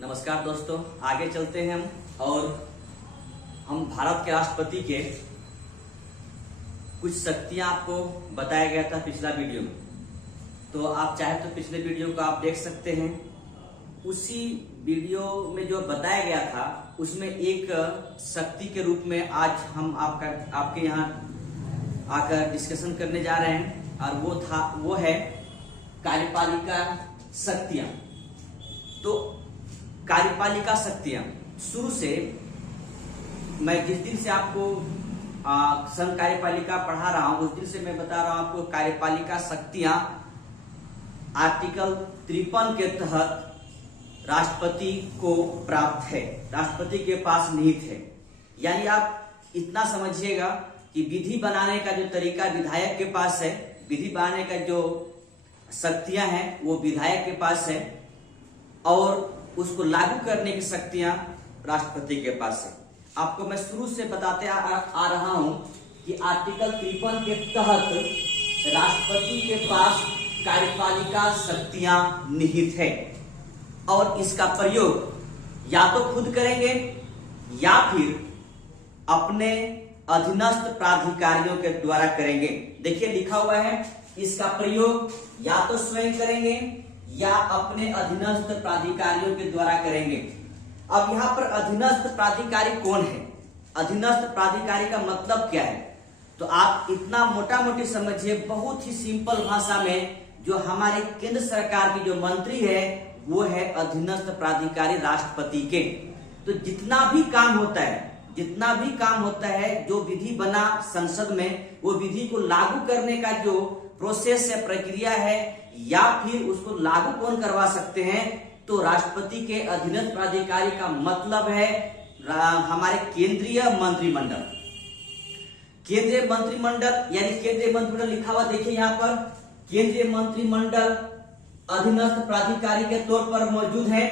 नमस्कार दोस्तों, आगे चलते हैं और हम भारत के राष्ट्रपति के कुछ शक्तियां आपको बताया गया था पिछला वीडियो में। तो आप चाहे तो पिछले वीडियो को आप देख सकते हैं। उसी वीडियो में जो बताया गया था उसमें एक शक्ति के रूप में आज हम आपके यहाँ आकर डिस्कशन करने जा रहे हैं और वो है कार्यपालिका शक्तियां। तो कार्यपालिका शक्तियां शुरू से मैं जिस दिन से आपको संघ कार्यपालिका पढ़ा रहा हूं उस दिन से मैं बता रहा हूं आपको कार्यपालिका शक्तियां आर्टिकल 53 के तहत राष्ट्रपति को प्राप्त है, राष्ट्रपति के पास निहित है। यानी आप इतना समझिएगा कि विधि बनाने का जो तरीका विधायक के पास है, विधि बनाने का जो शक्तियां हैं वो विधायक के पास है और उसको लागू करने की शक्तियां राष्ट्रपति के पास है। आपको मैं शुरू से बताते आ रहा हूं कि आर्टिकल 53 के तहत राष्ट्रपति के पास कार्यपालिका शक्तियां निहित है और इसका प्रयोग या तो खुद करेंगे या फिर अपने अधीनस्थ प्राधिकारियों के द्वारा करेंगे। देखिए लिखा हुआ है, इसका प्रयोग या तो स्वयं करेंगे या अपने अधीनस्थ प्राधिकारियों के द्वारा करेंगे। अब यहाँ पर अधीनस्थ प्राधिकारी कौन है? अधीनस्थ प्राधिकारी का मतलब क्या है? तो आप इतना मोटा मोटी समझिए, बहुत ही सिंपल भाषा में, जो हमारे केंद्र सरकार की जो मंत्री है वो है अधीनस्थ प्राधिकारी राष्ट्रपति के। तो जितना भी काम होता है जो विधि बना संसद में, वो विधि को लागू करने का जो प्रोसेस है, प्रक्रिया है, या फिर उसको लागू कौन करवा सकते हैं? तो राष्ट्रपति के अधीनस्थ प्राधिकारी का मतलब है हमारे केंद्रीय मंत्रिमंडल। केंद्रीय मंत्रिमंडल यानी केंद्रीय मंत्रिमंडल लिखा हुआ देखिए यहाँ पर, केंद्रीय मंत्रिमंडल अधीनस्थ प्राधिकारी के तौर पर मौजूद है।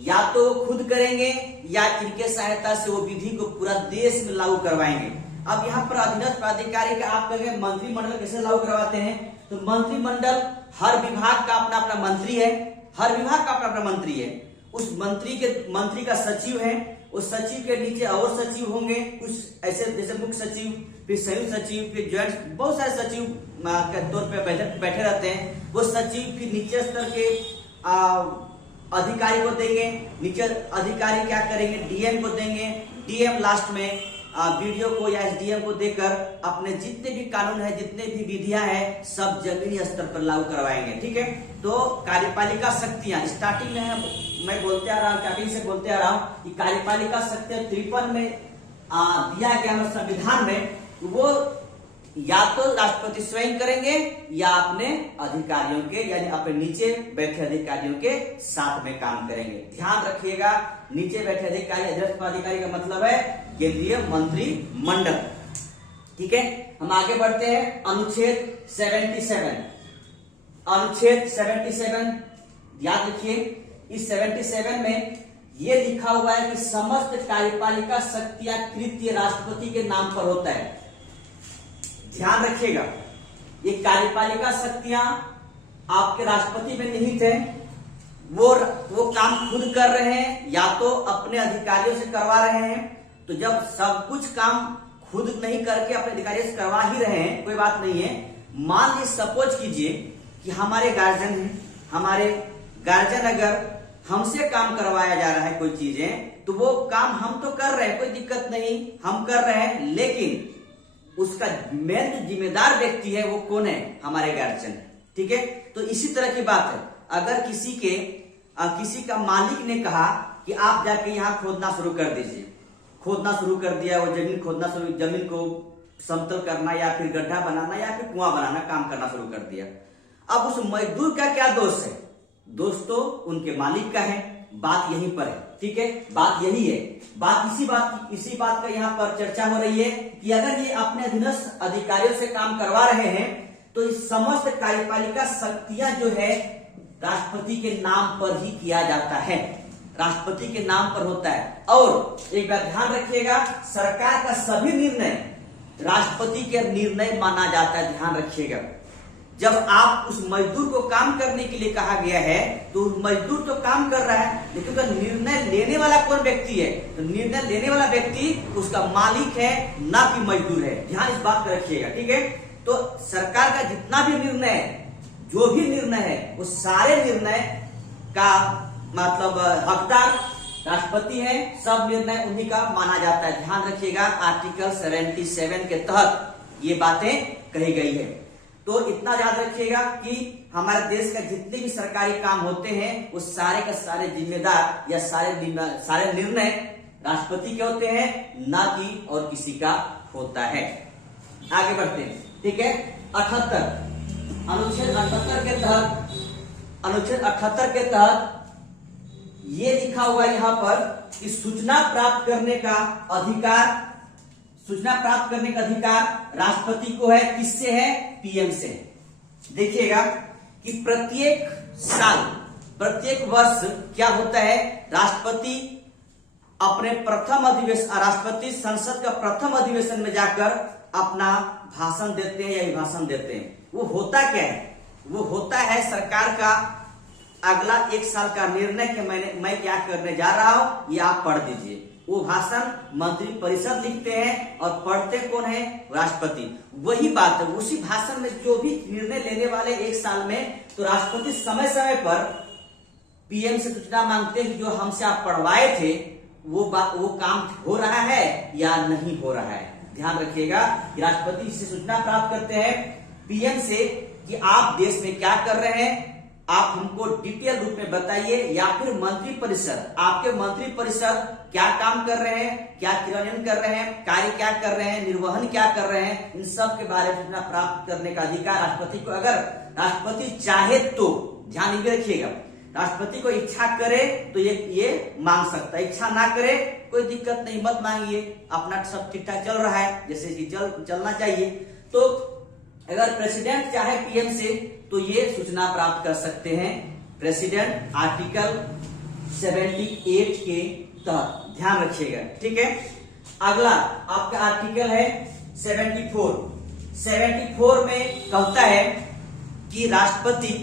या तो खुद करेंगे या इनके सहायता से वो विधि को पूरा देश में लागू करवाएंगे। अब यहाँ पर अधीनस्थ प्राधिकारी का आप कहेंगे मंत्रिमंडल कैसे लागू करवाते हैं? तो मंत्रिमंडल हर विभाग का अपना अपना मंत्री है, हर विभाग का अपना अपना मंत्री है। उस मंत्री का सचिव है, उस सचिव के नीचे और सचिव होंगे, कुछ ऐसे जैसे मुख्य सचिव, फिर संयुक्त सचिव, फिर ज्वाइंट, बहुत सारे सचिव के तौर पे बैठे रहते हैं। वो सचिव फिर नीचे स्तर के अधिकारी को देंगे, नीचे अधिकारी क्या करेंगे? डीएम को देंगे, डीएम लास्ट में वीडियो को या एसडीएम को देकर अपने जितने भी कानून है, जितने भी विधियां हैं, सब जमीनी स्तर पर लागू करवाएंगे। ठीक है, तो कार्यपालिका शक्तियां स्टार्टिंग में मैं बोलते आ रहा हूं कि कार्यपालिका शक्तियां 53 में दिया गया संविधान में, वो या तो राष्ट्रपति स्वयं करेंगे या अपने अधिकारियों के यानी अपने नीचे बैठे अधिकारियों के साथ में काम करेंगे। ध्यान रखिएगा, नीचे बैठे अधिकारी, अधीनस्थ अधिकारी का मतलब है केंद्रीय मंत्रिमंडल। ठीक है, हम आगे बढ़ते हैं। अनुच्छेद 77, अनुच्छेद 77 याद रखिए। इस 77 में ये लिखा हुआ है कि समस्त कार्यपालिका शक्तियां कृत्य राष्ट्रपति के नाम पर होता है। ध्यान रखिएगा, ये कार्यपालिका शक्तियां आपके राष्ट्रपति में निहित है। वो काम खुद कर रहे हैं या तो अपने अधिकारियों से करवा रहे हैं। तो जब सब कुछ काम खुद नहीं करके अपने अधिकारियों से करवा ही रहे हैं, कोई बात नहीं है। मान लीजिए, सपोज कीजिए कि हमारे गार्जियन हैं, हमारे गार्जियन अगर हमसे काम करवाया जा रहा है कोई चीजें, तो वो काम हम तो कर रहे हैं, कोई दिक्कत नहीं, हम कर रहे हैं, लेकिन उसका मेन जो जिम्मेदार व्यक्ति है वो कौन है? हमारे गार्जियन। ठीक है, तो इसी तरह की बात है। अगर किसी का मालिक ने कहा कि आप जाके यहाँ खोदना शुरू कर दीजिए, खोदना शुरू कर दिया, वो जमीन को समतल करना या फिर गड्ढा बनाना या फिर कुआं बनाना काम करना शुरू कर दिया। अब उस मजदूर का क्या दोष है? दोष तो उनके मालिक का है। बात यहीं पर है। ठीक है, बात यही है। इसी बात का यहाँ पर चर्चा हो रही है कि अगर ये अपने अधीनस्थ अधिकारियों से काम करवा रहे हैं तो इस समस्त कार्यपालिका शक्तियां जो है राष्ट्रपति के नाम पर ही किया जाता है, राष्ट्रपति के नाम पर होता है। और एक बात ध्यान रखिएगा, सरकार का सभी निर्णय राष्ट्रपति के निर्णय माना जाता है। ध्यान रखिएगा, जब आप उस मजदूर को काम करने के लिए कहा गया है तो मजदूर तो काम कर रहा है, लेकिन तो निर्णय लेने वाला कौन व्यक्ति है? तो निर्णय लेने वाला व्यक्ति उसका मालिक है, ना कि मजदूर है। ध्यान इस बात का रखिएगा, ठीक है। तो सरकार का जितना भी निर्णय है, जो भी निर्णय है, वो सारे निर्णय का मतलब हकदार राष्ट्रपति है, सब निर्णय उन्हीं का माना जाता है। ध्यान रखिएगा, आर्टिकल 77 के तहत ये बातें कही गई है। तो इतना याद रखिएगा कि हमारे देश का जितने भी सरकारी काम होते हैं वो सारे का सारे जिम्मेदार या सारे निर्णय राष्ट्रपति के होते हैं, ना कि और किसी का होता है। आगे बढ़ते हैं, ठीक है। 78 अनुच्छेद 78 के तहत ये लिखा हुआ यहाँ पर कि सूचना प्राप्त करने का अधिकार राष्ट्रपति को है। किससे है? पीएम से। देखिएगा कि प्रत्येक वर्ष क्या होता है, राष्ट्रपति अपने राष्ट्रपति संसद का प्रथम अधिवेशन में जाकर अपना भाषण देते हैं या अभिभाषण देते हैं। वो होता क्या है? वो होता है सरकार का अगला 1 साल का निर्णय कि मैं क्या करने जा रहा हूं, ये आप पढ़ दीजिए। वो भाषण मंत्री परिषद लिखते हैं और पढ़ते कौन है? राष्ट्रपति। वही बात है, उसी भाषण में जो भी निर्णय लेने वाले 1 साल में, तो राष्ट्रपति समय समय पर पीएम से सूचना मांगते हैं कि जो हमसे आप पढ़वाए थे वो काम हो रहा है या नहीं हो रहा है। ध्यान रखिएगा कि राष्ट्रपति इससे सूचना प्राप्त करते हैं पीएम से कि आप देश में क्या कर रहे हैं, आप हमको डिटेल रूप में बताइए, या फिर मंत्री परिषद, आपके मंत्री परिषद क्या काम कर रहे हैं, क्या क्रियान्वयन कर रहे हैं, कार्य क्या कर रहे हैं, निर्वहन क्या कर रहे हैं, इन सब के बारे में सूचना प्राप्त करने का अधिकार राष्ट्रपति को, अगर राष्ट्रपति चाहे तो, ध्यान ये रखिएगा, राष्ट्रपति को इच्छा करे तो ये मांग सकता है, इच्छा ना करे कोई दिक्कत नहीं, मत मांगिए, अपना सब ठीक ठाक चल रहा है जैसे कि चलना चाहिए। तो अगर प्रेसिडेंट चाहे पीएम से तो ये सूचना प्राप्त कर सकते हैं प्रेसिडेंट आर्टिकल 78 के तहत। ध्यान रखिएगा, ठीक है। अगला आपका आर्टिकल है 74 में कहता है कि राष्ट्रपति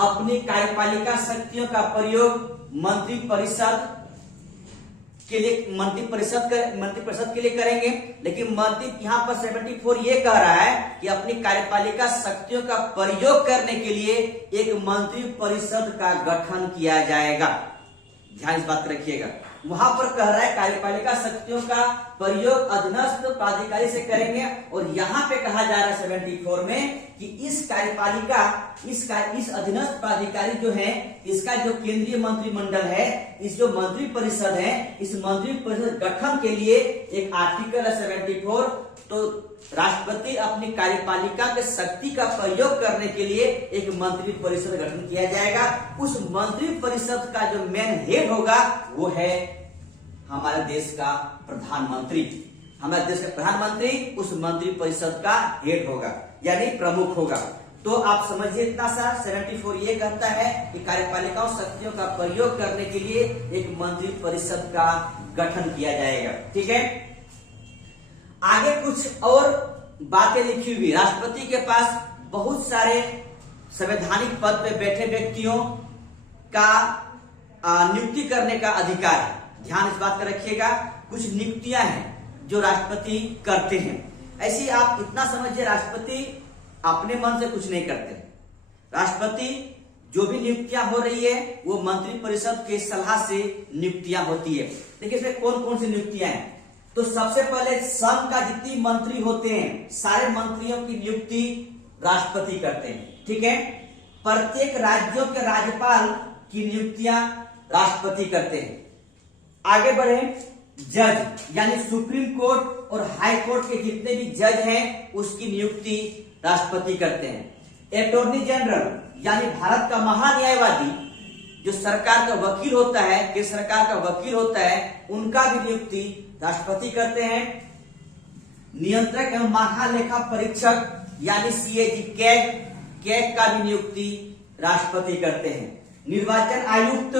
अपनी कार्यपालिका शक्तियों का प्रयोग मंत्री परिषद के लिए करेंगे। लेकिन यहाँ पर 74 ये कह रहा है कि अपनी कार्यपालिका शक्तियों का प्रयोग करने के लिए एक मंत्री परिषद का गठन किया जाएगा। ध्यान इस बात रखिएगा, वहां पर कह रहा है कार्यपालिका शक्तियों का प्रयोग अधीनस्थ प्राधिकारी से करेंगे, और यहाँ पे कहा जा रहा है 74 में कि इस अधीनस्थ प्राधिकारी जो है, इसका जो केंद्रीय मंत्रिमंडल है, इस जो मंत्री परिषद है, इस मंत्री परिषद गठन के लिए एक आर्टिकल है 74। तो राष्ट्रपति अपनी कार्यपालिका के शक्ति का प्रयोग करने के लिए एक मंत्री परिषद गठन किया जाएगा। उस मंत्री परिषद का जो मेन हेड होगा वो है हमारे देश का प्रधानमंत्री। हमारे देश का प्रधानमंत्री उस मंत्री परिषद का हेड होगा, यानी प्रमुख होगा। तो आप समझिए इतना सा, 74 ये कहता है कि कार्यपालिका शक्तियों का प्रयोग करने के लिए एक मंत्री परिषद का गठन किया जाएगा, ठीक है। आगे कुछ और बातें लिखी हुई, राष्ट्रपति के पास बहुत सारे संवैधानिक पद पे बैठे व्यक्तियों का नियुक्ति करने का अधिकार है। ध्यान इस बात का रखिएगा, कुछ नियुक्तियां हैं जो राष्ट्रपति करते हैं। ऐसी आप इतना समझिए, राष्ट्रपति अपने मन से कुछ नहीं करते। राष्ट्रपति जो भी नियुक्तियां हो रही है वो मंत्री परिषद के सलाह से नियुक्तियां होती है। देखिए इसमें कौन कौन सी नियुक्तियां हैं। तो सबसे पहले संघ का जितनी मंत्री होते हैं सारे मंत्रियों की नियुक्ति राष्ट्रपति करते हैं, ठीक है। प्रत्येक राज्यों के राज्यपाल की नियुक्तियां राष्ट्रपति करते हैं। आगे बढ़े, जज यानी सुप्रीम कोर्ट और हाई कोर्ट के जितने भी जज हैं उसकी नियुक्ति राष्ट्रपति करते हैं। अटॉर्नी जनरल यानी भारत का महान्यायवादी जो सरकार का वकील होता है, केंद्र सरकार का वकील होता है, उनका भी नियुक्ति राष्ट्रपति करते हैं। नियंत्रक एवं महालेखा परीक्षक यानी सीएजी कैग का भी नियुक्ति राष्ट्रपति करते हैं। निर्वाचन आयुक्त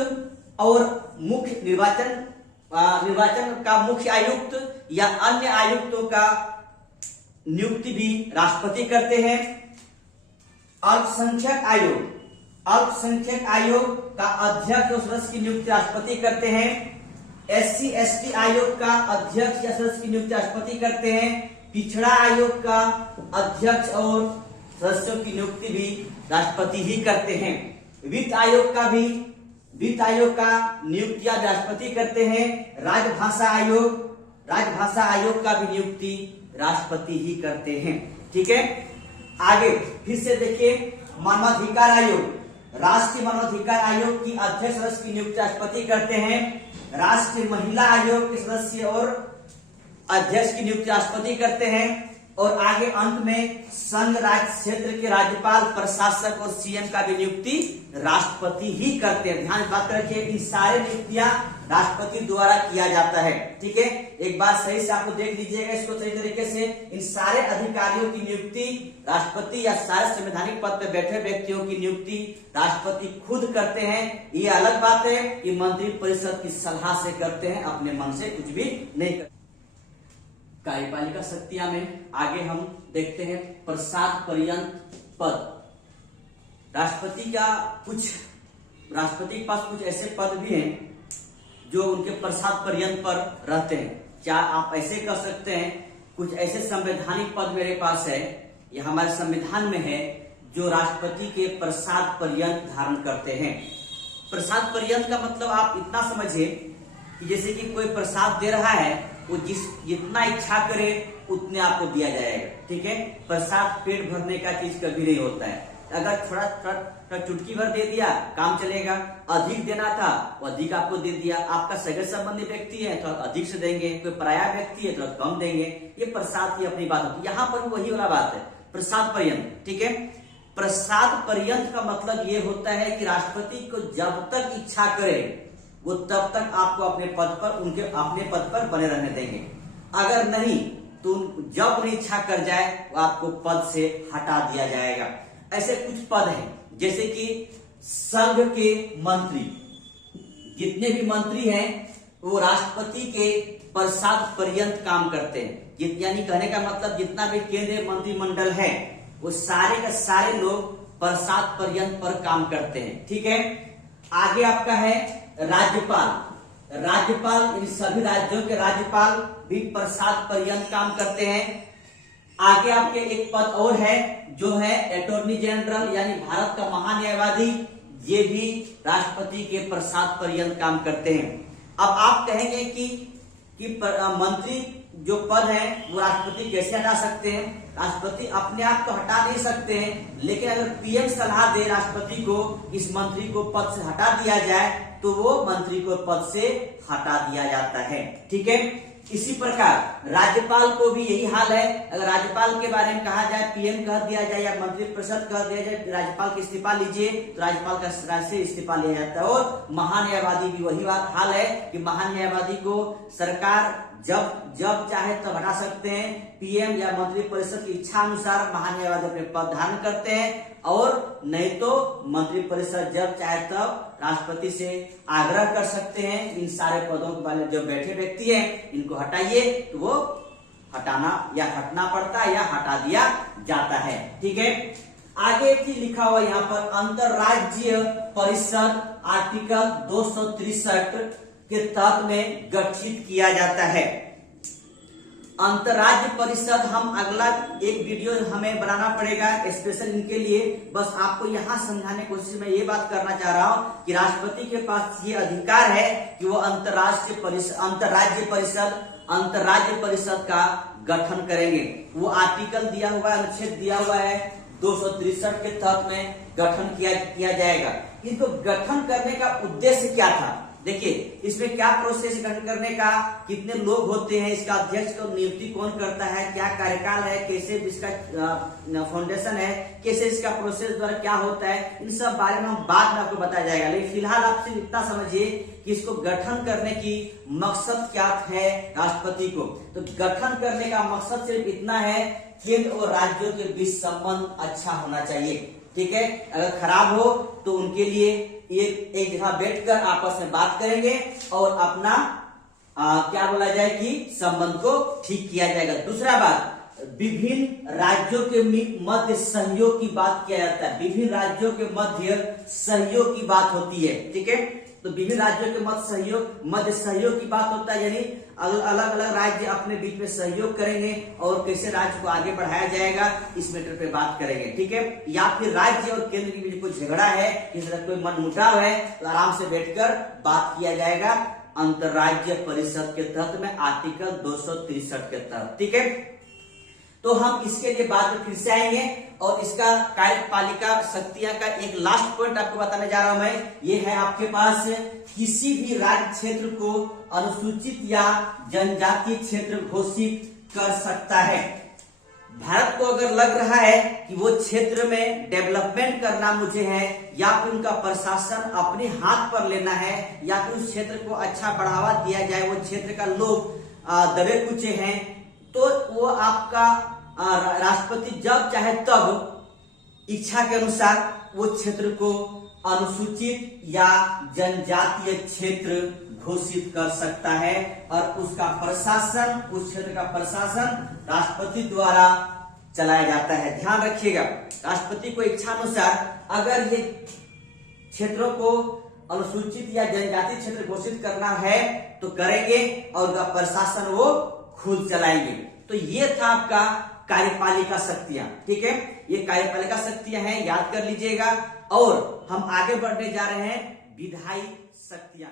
और मुख्य निर्वाचन का मुख्य आयुक्त या अन्य आयुक्तों का नियुक्ति भी राष्ट्रपति करते हैं। अल्पसंख्यक आयोग का अध्यक्ष और सदस्य की नियुक्ति राष्ट्रपति करते हैं। SC/ST आयोग का अध्यक्ष या सदस्य की नियुक्ति राष्ट्रपति करते हैं। पिछड़ा आयोग का अध्यक्ष और सदस्यों की नियुक्ति भी राष्ट्रपति ही करते हैं। वित्त आयोग का नियुक्तियां राष्ट्रपति करते हैं। राजभाषा आयोग का भी नियुक्ति राष्ट्रपति ही करते हैं। ठीक है, आगे फिर से देखिए, मानवाधिकार आयोग, राष्ट्रीय मानवाधिकार आयोग की अध्यक्ष सदस्य की नियुक्ति राष्ट्रपति करते हैं। राष्ट्रीय महिला आयोग के सदस्य और अध्यक्ष की नियुक्ति राष्ट्रपति करते हैं। और आगे अंत में संघ राज्य क्षेत्र के राज्यपाल, प्रशासक और CM का भी नियुक्ति राष्ट्रपति ही करते हैं। ध्यान बात रखिए, इन सारे नियुक्तियां राष्ट्रपति द्वारा किया जाता है। ठीक है, एक बार सही से आपको देख लीजिएगा इसको सही तरीके से। इन सारे अधिकारियों की नियुक्ति राष्ट्रपति या सारे संवैधानिक पद पर बैठे व्यक्तियों की नियुक्ति राष्ट्रपति खुद करते हैं। ये अलग बात है कि मंत्रिपरिषद की सलाह से करते हैं, अपने मन से कुछ भी नहीं करते। कार्यपालिका शक्तियां में आगे हम देखते हैं प्रसाद पर्यंत पद। राष्ट्रपति के पास कुछ ऐसे पद भी हैं जो उनके प्रसाद पर्यंत पर रहते हैं। क्या आप ऐसे कर सकते हैं, कुछ ऐसे संवैधानिक पद मेरे पास है, ये हमारे संविधान में है, जो राष्ट्रपति के प्रसाद पर्यंत धारण करते हैं। प्रसाद पर्यंत का मतलब आप इतना समझिए कि जैसे कि कोई प्रसाद दे रहा है, वो जितना इच्छा करे उतने आपको दिया जाएगा। ठीक है, प्रसाद पेट भरने का चीज कभी नहीं होता है। अगर थोड़ा चुटकी भर दे दिया काम चलेगा, अधिक देना था वो अधिक आपको दे दिया। आपका सगे संबंधी व्यक्ति है तो अधिक से देंगे, कोई पराया व्यक्ति है तो कम देंगे। ये प्रसाद की अपनी बात होती है। यहाँ पर वही वाला बात है, प्रसाद पर्यंत। ठीक है, प्रसाद पर्यंत का मतलब ये होता है कि राष्ट्रपति को जब तक इच्छा करे वो तब तक आपको अपने पद पर बने रहने देंगे। अगर नहीं तो जब उन्हें इच्छा कर जाए वो आपको पद से हटा दिया जाएगा। ऐसे कुछ पद हैं, जैसे कि संघ के मंत्री, जितने भी मंत्री हैं वो राष्ट्रपति के प्रसाद पर्यंत काम करते हैं। यानी कहने का मतलब जितना भी केंद्रीय मंत्रिमंडल है वो सारे का सारे लोग प्रसाद पर्यंत पर काम करते हैं। ठीक है, आगे आपका है राज्यपाल इन सभी राज्यों के राज्यपाल भी प्रसाद पर्यंत काम करते हैं। आगे आपके एक पद और है जो है अटॉर्नी जनरल, यानी भारत का महान्यायवादी, ये भी राष्ट्रपति के प्रसाद पर्यंत काम करते हैं। अब आप कहेंगे कि मंत्री जो पद है वो राष्ट्रपति कैसे हटा सकते हैं? राष्ट्रपति अपने आप तो हटा नहीं सकते हैं, लेकिन अगर PM सलाह दे राष्ट्रपति को इस मंत्री को पद से हटा दिया जाए तो वो मंत्री को पद से हटा दिया जाता है। ठीक है, इसी प्रकार राज्यपाल को भी यही हाल है। अगर राज्यपाल के बारे में कहा जाए, PM कह दिया जाए या मंत्रिपरिषद कह दिया जाए राज्यपाल का इस्तीफा लीजिए, तो राज्यपाल का से इस्तीफा लिया जाता है। और महान्यायवादी भी वही बात हाल है कि महान्यायवादी को सरकार जब चाहे तब हटा सकते हैं। PM या मंत्रिपरिषद की इच्छा अनुसार महान्यायवादी अपने पद धारण करते हैं, और नहीं तो मंत्रिपरिषद जब चाहे तब राष्ट्रपति से आग्रह कर सकते हैं इन सारे पदों के वाले जो बैठे व्यक्ति हैं इनको हटाइए, तो वो हटना पड़ता है या हटा दिया जाता है। ठीक है, आगे एक चीज लिखा हुआ यहाँ पर, अंतरराज्यीय परिषद आर्टिकल 263 के तहत में गठित किया जाता है। अंतरराज्य परिषद हम अगला एक वीडियो हमें बनाना पड़ेगा स्पेशल इनके लिए। बस आपको यहाँ समझाने की कोशिश में ये बात करना चाह रहा हूँ कि राष्ट्रपति के पास ये अधिकार है कि वो अंतरराज्य परिषद का गठन करेंगे। वो आर्टिकल दिया हुआ है, अनुच्छेद दिया हुआ है 263 के तहत में गठन किया जाएगा। इनको गठन करने का उद्देश्य क्या था? देखिए, इसमें क्या प्रोसेस गठन करने का, कितने लोग होते हैं, इसका अध्यक्ष को नियुक्ति कौन करता है, क्या कार्यकाल है, कैसे इसका फाउंडेशन है, कैसे इसका प्रोसेस द्वारा क्या होता है, इन सब बारे में हम बाद में आपको बताया जाएगा। लेकिन फिलहाल आप सिर्फ इतना समझिए कि इसको गठन करने की मकसद क्या है राष्ट्रपति को। तो गठन करने का मकसद सिर्फ इतना है, केंद्र और राज्यों के बीच संबंध अच्छा होना चाहिए। ठीक है, अगर खराब हो तो उनके लिए एक जगह बैठकर आपस में बात करेंगे और अपना क्या बोला जाए कि संबंध को ठीक किया जाएगा। दूसरा बात, विभिन्न राज्यों के मध्य सहयोग की बात किया जाता है। विभिन्न राज्यों के मध्य सहयोग की बात होती है, ठीक है। तो विभिन्न राज्यों के मध्य सहयोग की बात होता है, यानी अलग अलग राज्य अपने बीच में सहयोग करेंगे और कैसे राज्य को आगे बढ़ाया जाएगा, इस मैटर पे बात करेंगे, ठीक है। या फिर राज्य और केंद्र के बीच कोई झगड़ा है, किसी तरह कोई मनमुटाव है, तो आराम से बैठकर बात किया जाएगा अंतरराज्य परिषद के तहत में, आर्टिकल 263 के तहत, ठीक है। तो हम इसके लिए बाद में फिर से आएंगे और इसका कार्यपालिका शक्तियां का एक लास्ट पॉइंट आपको बताने जा रहा हूं मैं। ये है आपके पास, किसी भी राज्य क्षेत्र को अनुसूचित या जनजातीय क्षेत्र घोषित कर सकता है। भारत को अगर लग रहा है कि वो क्षेत्र में डेवलपमेंट करना मुझे है, या फिर उनका प्रशासन अपने हाथ पर लेना है, या फिर उस क्षेत्र को अच्छा बढ़ावा दिया जाए, वो क्षेत्र का लोग दबे कुचे हैं, तो वो आपका राष्ट्रपति जब चाहे तब इच्छा के अनुसार वो क्षेत्र को अनुसूचित या जनजातीय क्षेत्र घोषित कर सकता है और उसका प्रशासन, उस क्षेत्र का प्रशासन राष्ट्रपति द्वारा चलाया जाता है। ध्यान रखिएगा, राष्ट्रपति को इच्छानुसार अगर ये क्षेत्रों को अनुसूचित या जनजातीय क्षेत्र घोषित करना है तो करेंगे और उनका प्रशासन वो खुद चलाएंगे। तो ये था आपका कार्यपालिका शक्तियां, ठीक है। ये कार्यपालिका शक्तियां हैं, याद कर लीजिएगा। और हम आगे बढ़ने जा रहे हैं विधायी शक्तियां।